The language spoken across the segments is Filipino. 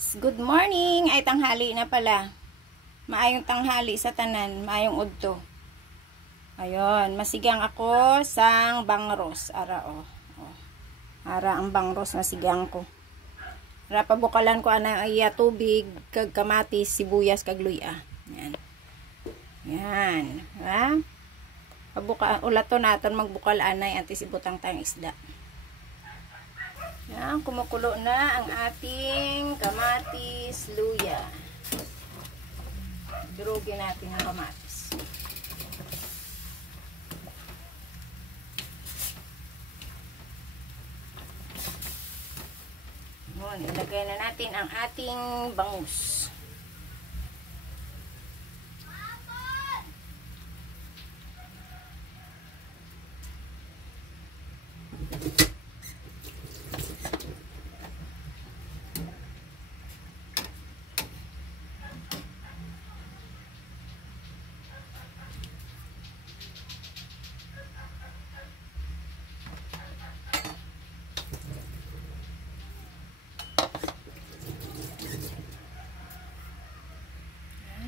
Good morning! Ay tanghali na pala. Maayong tanghali sa tanan, maayong udto. Ayun, masigang ako sang bangros. Ara o. Ara ang bangros masigang ko. Ara pabukalan ko ana iya tubig, kag kamatis, sibuyas, kag luya. Yan. Yan. Ha? Pabuka ulato naton magbukal anay antes ibutang tayong isda. Yan, kumukulo na ang ating kamatis, luya. Durugin natin ang kamatis. Yun, ilagay na natin ang ating bangus.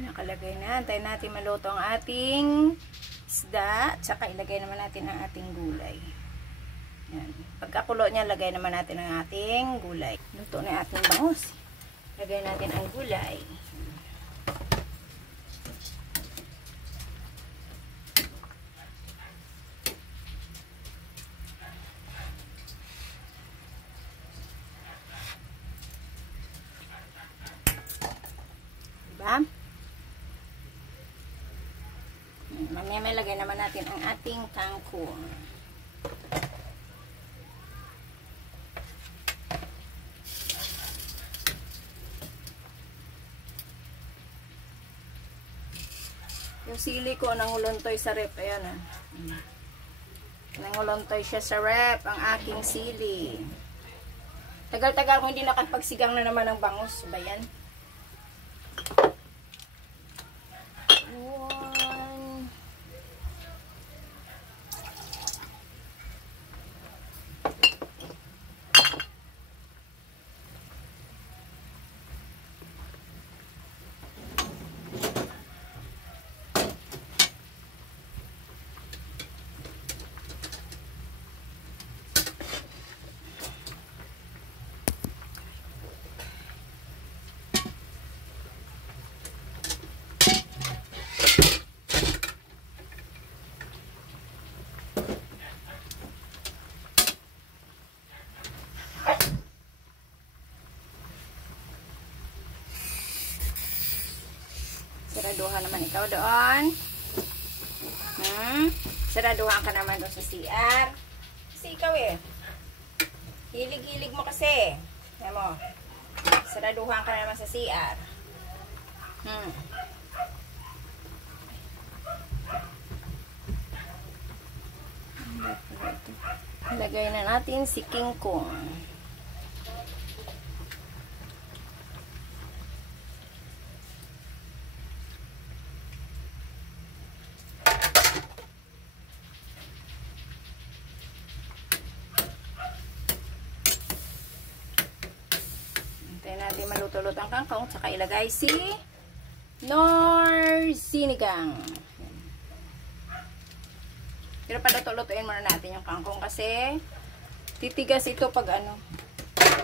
Nakalagay na. Antayin natin maluto ang ating isda. Tsaka ilagay naman natin ang ating gulay. Yan. Pagkakulo niya, lagay naman natin ang ating gulay. Luto na yung ating bangus. Lagay natin ang gulay. Diba? Mamaya may lagay naman natin ang ating kangkong. Yung sili ko nangulontoy sa rep. Ayan ah. Nangulontoy siya sa rep ang aking sili. Tagal-tagal ko hindi nakapagsigang na naman ng bangus. Ba yan? Siraduhan naman ikaw doon. Siraduhan ka naman doon sa CR. Kasi ikaw eh. Hilig-hilig mo kasi. Ayan mo. Siraduhan ka naman sa CR. Lagay na natin si kingkong. Natin maluto-luto ang kangkong, tsaka ilagay si Nor sinigang. Pero paluto-lutuin muna natin yung kangkong kasi titigas ito pag ano,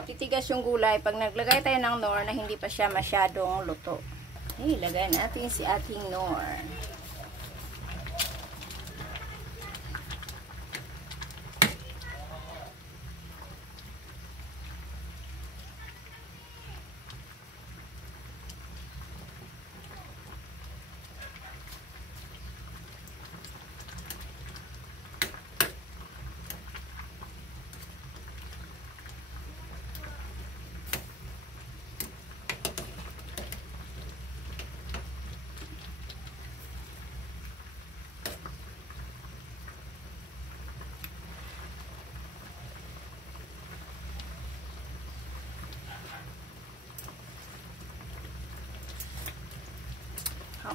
titigas yung gulay pag naglagay tayo ng Nor na hindi pa siya masyadong luto. Okay, ilagay natin si ating Nor.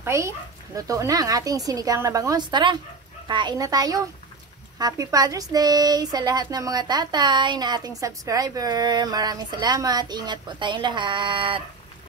Okay, luto na ang ating sinigang na bangus. Tara, kain na tayo. Happy Father's Day sa lahat ng mga tatay na ating subscriber. Maraming salamat. Ingat po tayong lahat.